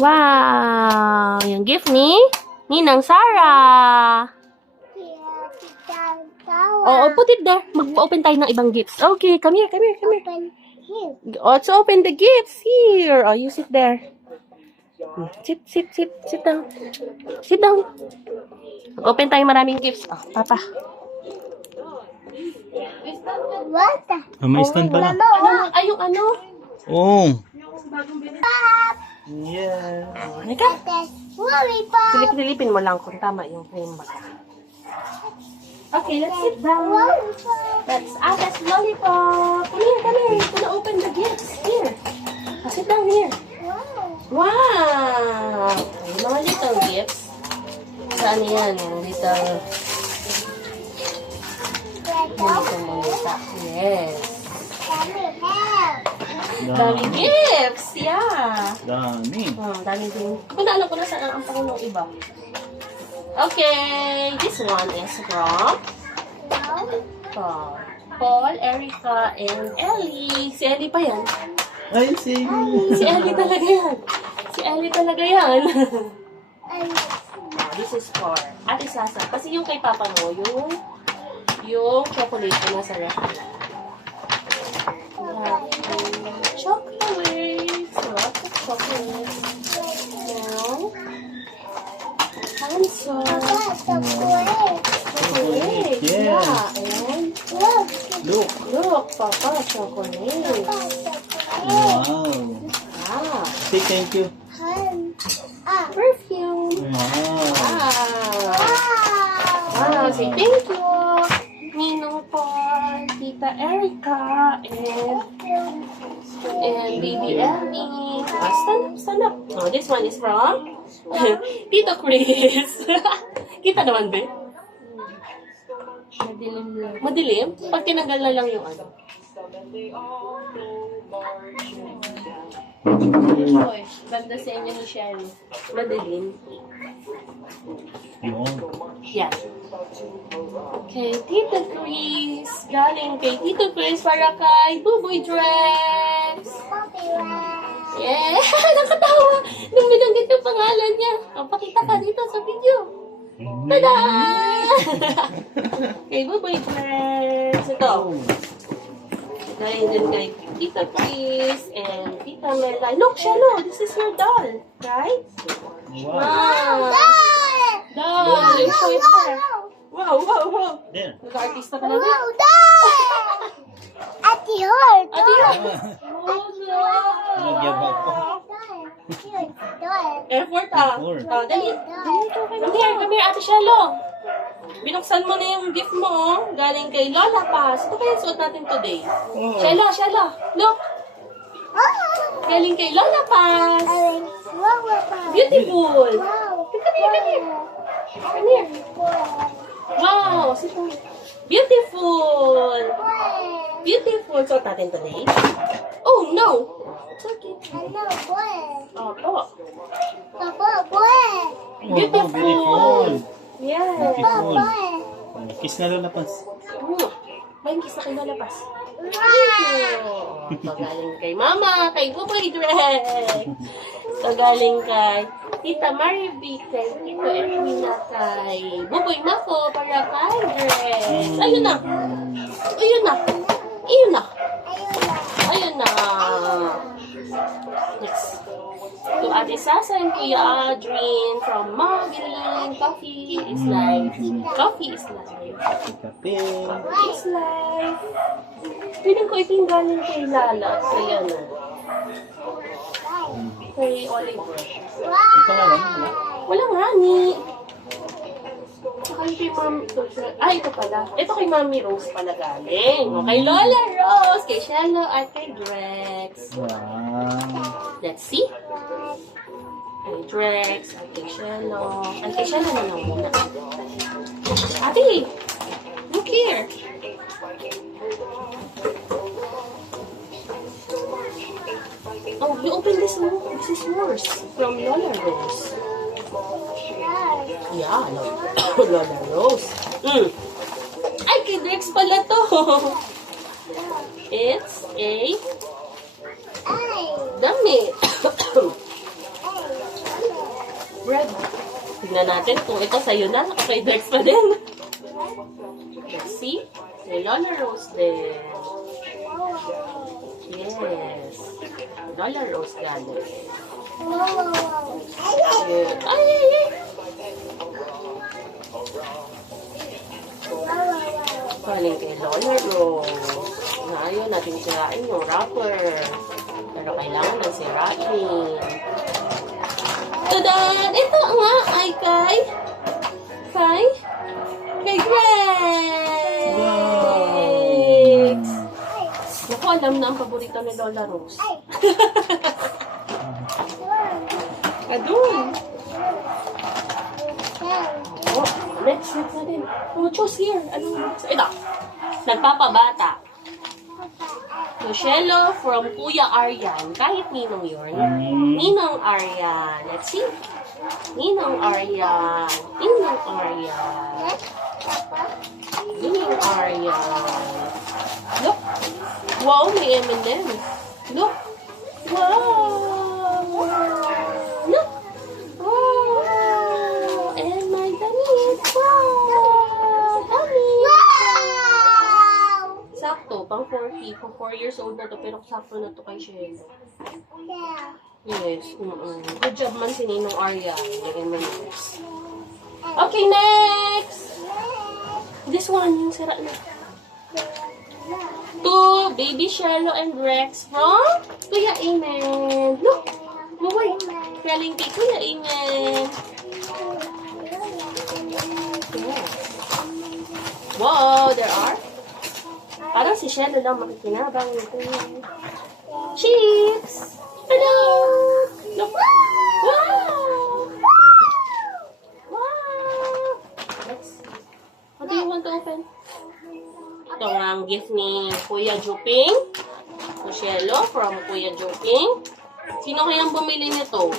Wow! Yung gift ni Ninang Sarah. Oh, put it there. Mag-open tayo ng ibang gifts. Okay, come here. Open here. Let's open the gifts here. Oh, you sit there. Sit down. Sit down. Mag-open tayo maraming gifts. Oh, Papa. What? May stand pala. Mama, Ay, yung ano? Oh. Pop. Yeah. Halika. Lollipop. Silip-silipin mo lang kung tama yung frame ba. Okay, let's sit down. Lollipop. Let's add this lollipop. Come here. Gonna open the gifts. Here. Sit down here. Wow. Wow! Yung mga little gifts. Saan yan? Yung little monita. Yes. Dami gifts! Yeah! Dami. Dami din. Kung alam ko na saan ang pangulong iba. Okay, this one is from Paul, Erica, and Ellie. Si Ellie pa yan. Ay, sige. Si Ellie talaga yan. Si Ellie talaga yan. This is for Ate Sasa. Kasi yung kay Papa mo, yung chocolate na nasa ref. Chocolates. Lots of chocolates. Now, Hanso. Chocolate. Yeah. And Look. Papa, chocolate. Wow. Ah, Say thank you. perfume. Wow. Wow, say thank you. Ninong Paul, Tita Erica, and Baby Ellie. Stand up. Oh, this one is from Tito Chris. Kita naman, be? Madilim? Pag tinanggal na lang yung ano. Ganda sa inyo ni Shelly. Madilim. Yun. Yan. Kay Tito Chris. Galing kay Tito Chris para kay Buboy Drex. Yeah! Nakatawa! Nung binanggit yung pangalan niya. O, pakita ka dito sa video. Tada! Kay Buboy Drex. Ito. Galing din kay Tito Chris and Tita Mela. Look, Shelo! This is your doll. Right? Wow. Doll! You show it there. Wow. There. Nag-artista ka na din. Ate Heart. Ate, Nagyabag ko. effort Effort. Dali. Come here, Ate Shelo. Binuksan mo na yung gift mo, oh. Galing kay Lola Paz. Ito kaya suot natin today. Shelo. Look. Galing kay Lola Paz. Beautiful. Come here. Wow. Beautiful. Suot natin today. Oh, no. It's okay. Opo. Beautiful. Yes. Beautiful. Kiss na lalapas. May kiss na kay Lola Paz. Ito galing kay Mama, kay Buboy Drex. Ito galing kay Tita Maribik, kay Tito Edwina, kay Buboy Mako, para kay Drex. Ayun na. Next. To Ate Sasa and Kuya Adrian from Mageline. Coffee is life. Kape. It's life. Piling ko ito yung galing kay Lala at kay ano. Kay Oliver. Ang pangalan mo? Walang honey. Saka yung kay Mami. Ito pala. Ito kay Mami Rose pala galing. O, kay Lola Rose, kay Shelo at kay Drex. Wow. Let's see. Kay Drex at kay Shelo. At kay Shelo na lang muna. Ate! Look here. Oh, you open this one. This is yours. From Lola Rose. Yeah, Lola Rose. Ay, kay Drex pala to. It's a damit. bread. Tingnan natin kung ito sa'yo na. O kay Dex pa din. Let's see. Kay Lola Rose din. Yes. Lola Rose galing. Good. Ay, ay, ay. Galing kay Lola Rose. Na ayaw natin sirain yung wrapper. Pero kailangan ng sirain. Tadaan! Ito nga ay kay Grex! Wow! Naku, alam na ang paborito ni Lola Rose. Adun! Oh, next na din. Oh, choose here. Ano next? Ito. Nagpapabata. Lucielo from Kuya Aryan. Kahit ninong yun. Ninong Aryan. Let's see. Ninong Aryan. Ninong Aryan. Ninong Aryan. Look. Wow, may M&M. Look. Wow. Look. Wow. And my damit. Wow. Damit. Sakto, pang 4 years old na to, pero sakto na to kay Shelo. Yes, good job man si Ninong Arya. Okay, next! This one, yung sira na. To Baby Shelo and Rex from Kuya Amen. Look! Maway! Galing kay Kuya Amen. Wow, there are? Parang si Shelo lang makikinabang nito. Chips! Hello! Look! Wow! Wow! What do you want to open? Ito ang gift ni Kuya Juping. Shelo from Kuya Juping. Sino kayang bumili nito?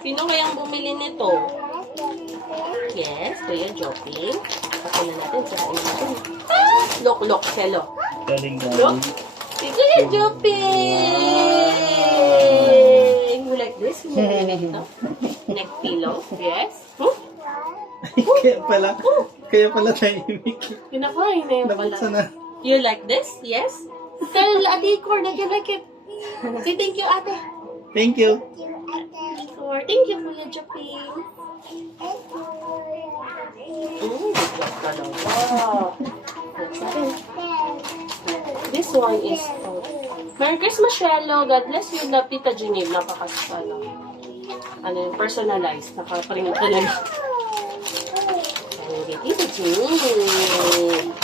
Sino kayang bumili nito? Yes, Kuya Joping. Patuloy na natin, sirain natin. Look, Shelo. Galing. Look. Si Kuya Joping! You like this? You like ito? Neck pillow? Yes? Kaya pala tahimik. Pinakain na yun pala. Nabuksan na. You like this? Yes? Tell Ate Cor that you like it. Say thank you, Ate. Thank you. Cor. Thank you, Kuya Joping. Good job talaga. Next natin. This one is Merry Christmas, Shelo. God bless you. Love, Tita Janine. Napakasal. Personalized. Nakaprint talaga. Tita Janine.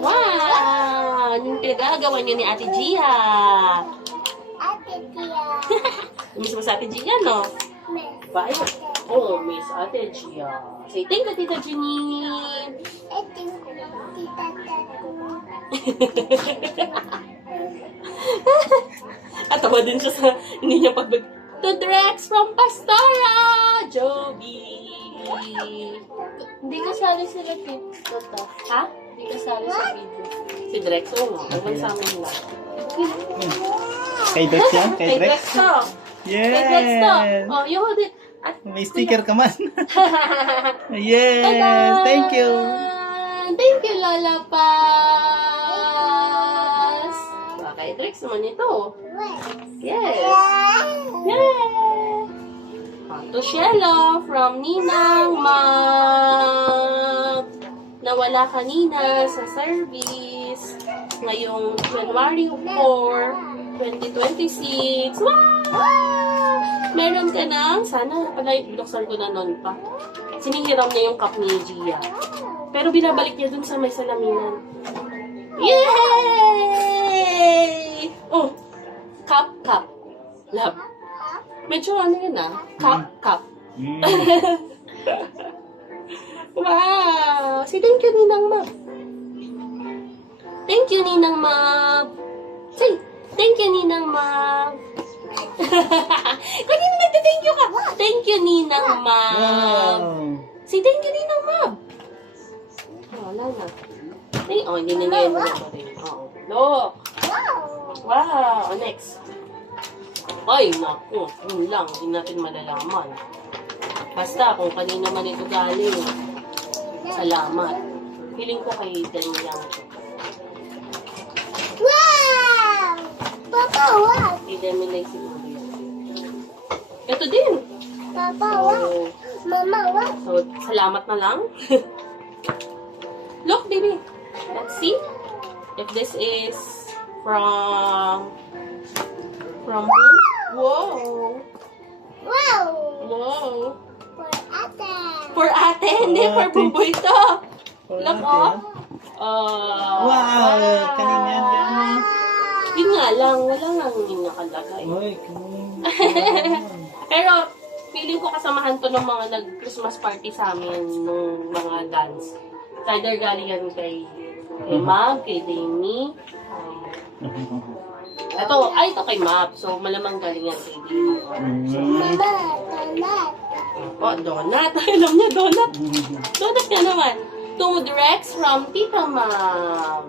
Wow! Yung pinagagawa niyo ni Ate Gia. Miss mo sa Ate Gia, no? Bye. Oh, Miss Ate Gia. Say thank you, Tita Janine. Atawa din siya sa hindi niya pagbag. To Drex from Pastora! Joby! Hindi kasali sila dito. Ha? Hindi kasali sa video. Si Drex, oo nga. Naman sa amin lang. Kay Drex yan? Kay Drex to. Kay Drex to. Yes! Oh, you hold it. At, May sticker ka man. Yes! Tada! Thank you! Thank you, Lola Paz! Kay Drex naman ito. Yes! Yay! To Shelo from Ninang Mab. Nawala kanina sa service. Ngayong January 4, 2026. Wow! Meron ka ng, sana pala binuksan ko na noon pa. Sinihiram niya yung cup ni Gia. Pero binabalik niya dun sa may salaminan. Yay! Oh! Cup. Love. Medyo ano yun Cup. Wow! Say thank you, Ninang Mab. Thank you, Ninang Mab. Say, thank you, Ninang Mab. Kanina nagte-thank you ka. Thank you, Ninang Mab. Wow! Say thank you, Ninang Mab. Wala na. Hindi na ngayon na rin. Look. Wow. Next. Ay, naku. Yun lang. Hindi natin malalaman. Basta, kung kanino man ito galing, salamat. Feeling ko kay Demi lang ito. Wow! Papa, what? Kay Demi like siguro yan. Ito din. Papa, what? So, Mama, what? so, salamat na lang. Look, baby. Let's see if this is from who? Whoa. Wow! Wow. For ate. For ate, hindi for Ate. buboy to. Look, Ate, oh. Wow! Kaningan yan. Yun nga lang, wala nga yung nakalagay. Uy, kanin. Pero, feeling ko kasamahan to ng mga nag-Christmas party sa amin nung mga dance. It's either galing yan kay Mag, kay Demi. Ito kay Map. So, malamang galing yan kay Demi. Mama, donut. Oh, donut. Alam niya, donut. Donut niya naman. To Rex from Tita Map.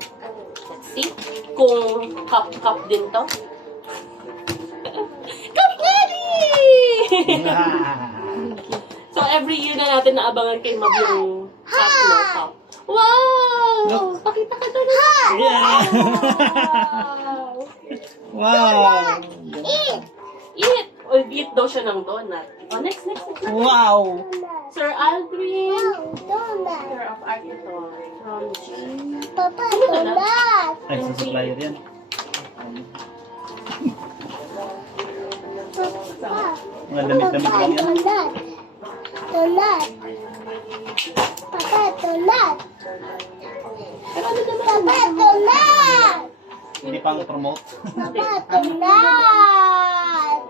Let's see. Kung cup din to. Cup Daddy! So, every year na natin naabangan kay Mab yung cup na cup. Wow! Look. Pakita ka doon. Yeah! Wow! Wow! Eat! O, eat daw siya ng donut. Oh, next. Wow! Sir Aldrin. Wow, donut. Care of art ito. From G. Papa, Ano to na? donut. Ay, sa supplier yan. Papa, Mga damit-damit lang yan. donut. Donut. Papa, donut. Pero ano naman? Papa, donut. Hindi pang promote. Papa, donut.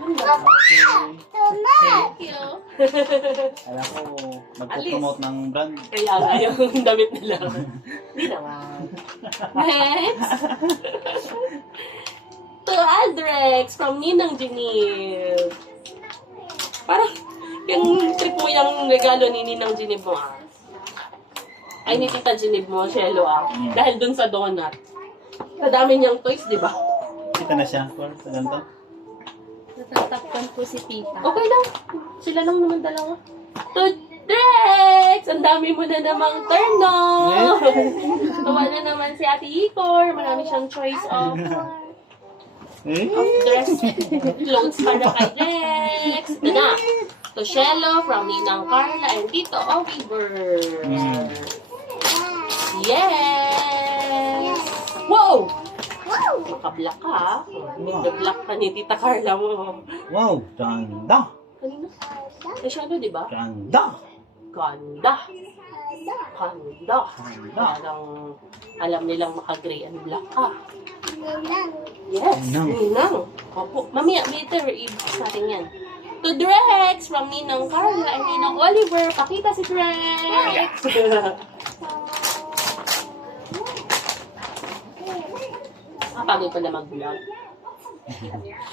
Okay. Donut. Thank you. Alam ko, magpo-promote ng brand. Kaya nga yung damit nila. Hindi naman. Next. To Aldrex from Ninang Geneve. Parang yung trip mo yung regalo ni Ninang Geneve mo ah. Ay, ni Tita Geneve mo, Shelo ah. Dahil dun sa donut. Kadami niyang toys, di ba? Kita na siya. Sa ganito. Natatakpan po si tita. Okay lang. Sila lang naman dalawa. To Drex! Ang dami mo na namang turn, no? Tuwa na naman si Ate Ikor. Marami siyang choice of dress clothes para kay Drex. Ito na. To Shelo from Ninang Carla and Tito Oliver. Yes! Wow! Wow. Makablock ka, ha? Nag-block ka ni Tita Carla mo. Wow! Ganda! Kanina? Eh, Shelo, di ba? Ganda! Ganda. Ganda. Parang alam nilang maka-gray and black ka. Yes, Ninang. Ninang. Opo. Mamaya, later, i-box natin yan. To Drex from Ninang Carla and Ninang Oliver. Pakita si Drex. Kapagod pa na mag-vlog.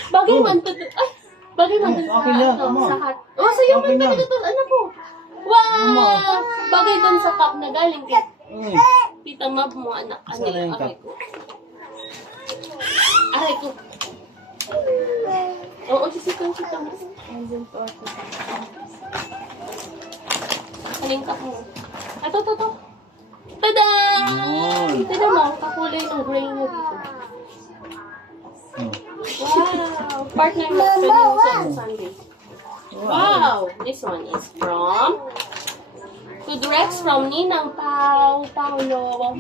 Bagay man to. Ay! Bagay man to sa, akin yan, ano, ama. sa hat. Oh, sa'yo man Akin yan. talaga to. Ano ko? Wow! Bagay doon sa cup na galing kay Uy! Tita Mab mo, anak. Ano Saan na yung yung aray ko? Aray ko. Oo, sisikan kita mo. Andun po ako. Aling cup mo. Ito, to. Tada! Yun. Tignan mo, kakulay ng gray niya dito. Oh. Wow! Partner na sa Sunday. Wow! This one is from to Drex from Ninang Paulo.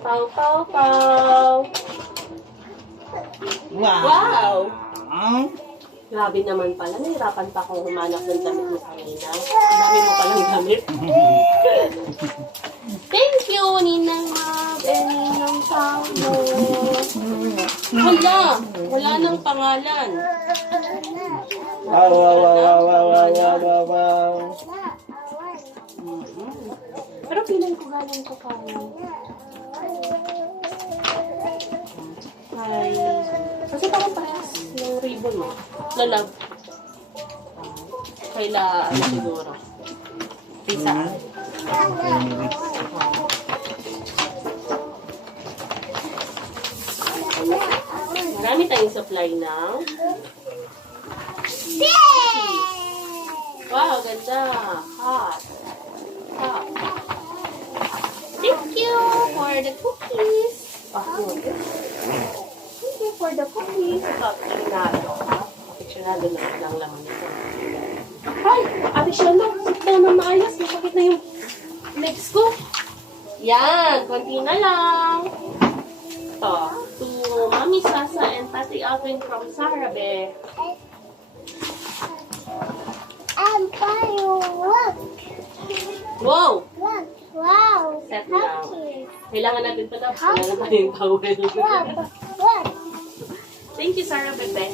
Pau. Wow! Wow! Ah, Grabe naman pala. Nahirapan pa akong humanap ng damit mo kanina. Ang dami mo palang damit. Thank you, Ninang Mab and Ninang Paulo. Wala nang pangalan. wow. Pero feeling ko galing ko pa. Ay, kasi parang parehas yung ribbon mo. Lalag. Kaila, ano siguro. Pisaan. Marami Marami tayong supply ng... Wow, ganda. Hot. Hot. Thank you for the cookies. Thank you for the cookies. Ito, pictionado. Pictionado na lang laman nito. Ay, Ate Shelo, sit down na maayos. Masakit na yung legs ko. Yan, konti na lang. Ito, to Mami Sasa and Tati Alvin from Sarabe. I'm firework. Wow! Look. Wow. Set now. Happy. Kailangan natin ito na. Kailangan tayo yung towel. Look. Thank you, Sarah Bebe.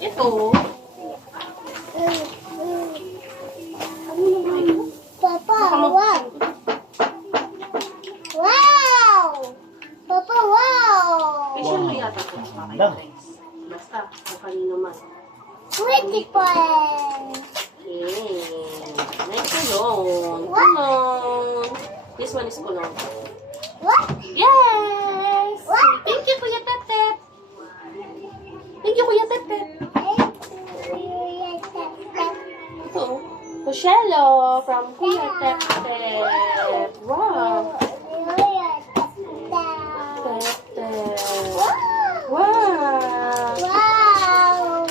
Ito. Papa, Baka wow. Wow. Papa, wow. Special yata ito. Ganda. Basta, kung kanino man. Pretty one. Okay. Nice cologne. Cologne. This one is cologne. What? Yes! What? Thank you, Kuya Tep-Tep. Thank you, Kuya Tep-Tep. Ito. Rochelle from Kuya Tep-Tep. Wow. Tep-Tep. Wow. Wow. Wow.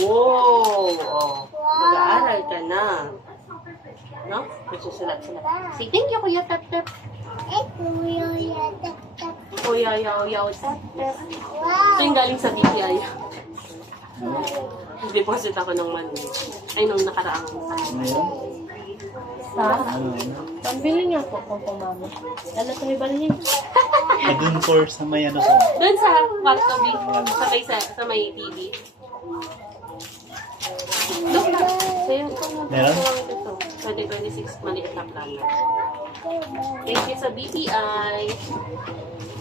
Oh. Mag-aaral ka na. No? Nagsusulat-sulat. Say thank you, Kuya Tep-Tep. Kuya Yaw-Yaw Tep-Tep. Ito yung galing sa BPI. Deposit ako ng money. Ay, nung nakaraang sa Ngayon? Ha? Ano? Pambili niya po kung mama. Lalo tayo ba rin yun? Dun for sa may ano ko. doon sa kwarto B, sa may TV. Look na. So yung Meron? ito. 2026 maliit na plano. Thank you sa BPI.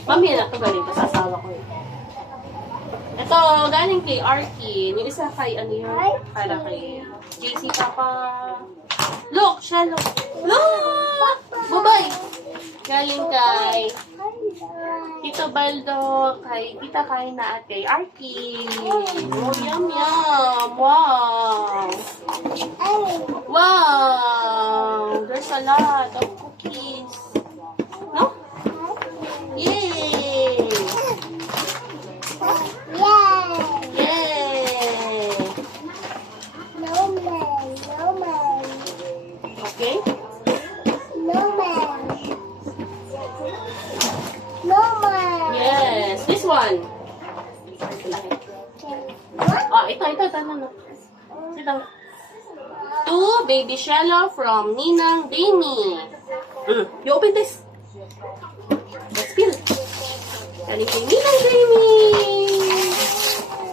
Mami na ito galing ko sa asawa ko eh. Ito, galing kay Arkin. Yung isa kay ano yun? Para kay JC Papa. Look, siya look. Look! Bubay! Galing kay Tito Baldo, kay Tita Kaina at kay Arkin. Oh, yum, yum. Wow! Wow! There's a lot of cookies. No? Yay! Yay! Okay? Yes, this one. Ah, ito, no. Sit down. To Baby Shella from Ninang Dami. You open this. Let's feel. Galing kay Ninang Dami.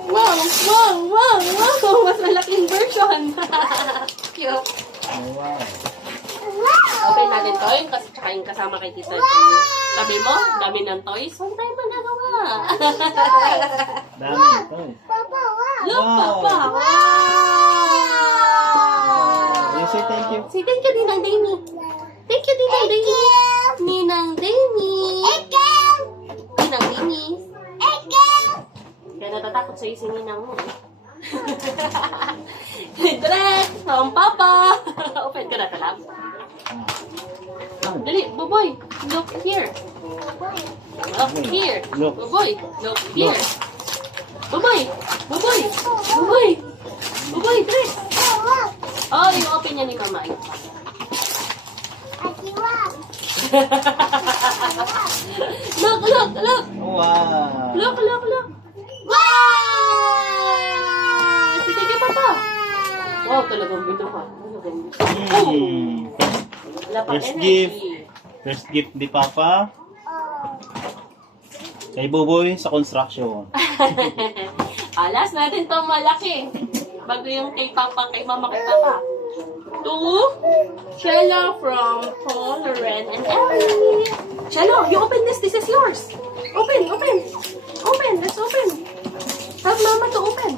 Wow, wow, wow, wow. Mas malaking version. Cute. Oh, wow. Open natin to. Yung tsaka yung kasama kay Tita. Sabi mo, dami ng toys. Huwag tayo magagawa. Dami ito eh. Look, Wow. Papa. Wow! You say thank you. Say thank you, Ninang Dami. Thank you, Ninang Dami. Ninang Dami. Ninang Dami. Kaya natatakot sa'yo si Ninang mo. Direct from Papa. Open ka na talab. Dali, Buboy. Look here. Look here. Look. Buboy. Look here. Buboy. Buboy. Buboy. Buboy, direct. Oh, yung open niya ni Mama. Look, look, look. Wow. Look, look, look. Wow! Sige, Papa. Wow, talagang bito ka. Hmm. Wala pang First energy. First gift ni Papa. Kay Buboy sa construction. Alas natin to malaki. Bago yung kay Papa, kay Mama, kay Papa. To Shella from Paul, Loren, and Ellie. Shella, you open this. This is yours. Open, open. Open, let's open. Have Mama to open.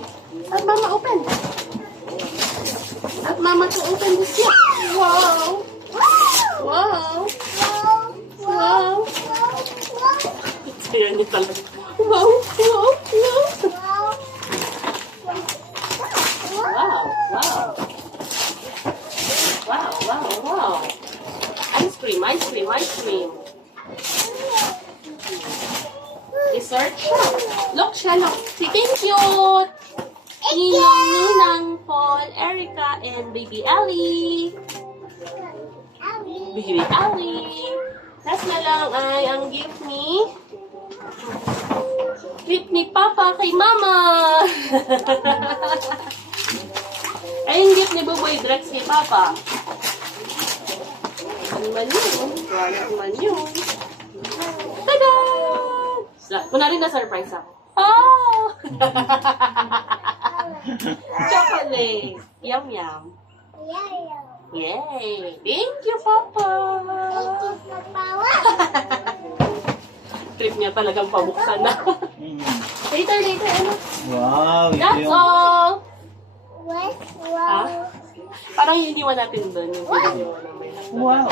Have Mama open. Have Mama to open this gift. Wow. Wow. niya talaga. Wow! Wow! Wow! Wow. Wow! Wow! Wow! Wow! Wow! Ice cream! Ice cream! Ice cream! Dessert siya. Look siya, look. Si Pink cute! Ninang, Paul, Erica, and Baby Ellie. Baby Ellie. Last na lang ay ang gift ni Papa kay Mama. Ay, yung gift ni Buboy Drex kay Papa. Ano man yun? Wala man yun. Tada! Kunwari na surprise ako. Oh! Chocolate. Yum, yum. Yay! Thank you, Papa! Trip niya talagang pabuksan na. Later, ano? Wow, ito That's yung... all! Wow. Parang iniwan natin doon. Yung iniwan na may hotdog. Wow.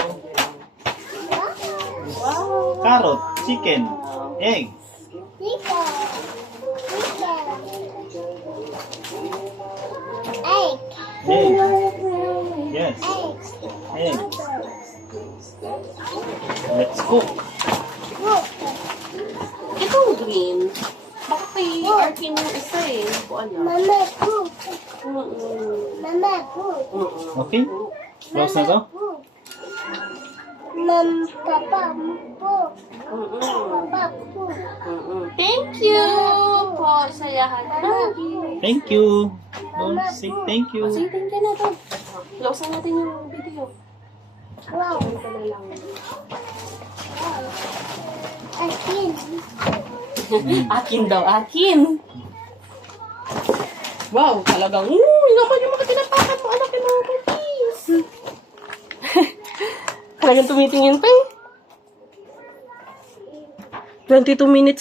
Wow! Carrot, chicken, egg. Egg. Egg. Yes, egg. Let's cook. Itong green. Baka kay Arkin yung isa eh. Hindi ko alam. Mama poop. Mm-mm. Mama poop. Mm-mm. Okay? Close na to? Poop. Papa poop. Mm-mm. Papa poop. Mm-mm. Thank you po sa lahat. Lagi. Thank you. Don't say thank you. Sige, thank you na to. Close na natin yung video. Wow. Ito na lang. Akin. Akin daw, akin. Wow, talagang, naman yung mga tinapakan mo, anak, yung mga cookies. Talagang tumitingin pa eh. 22 minutes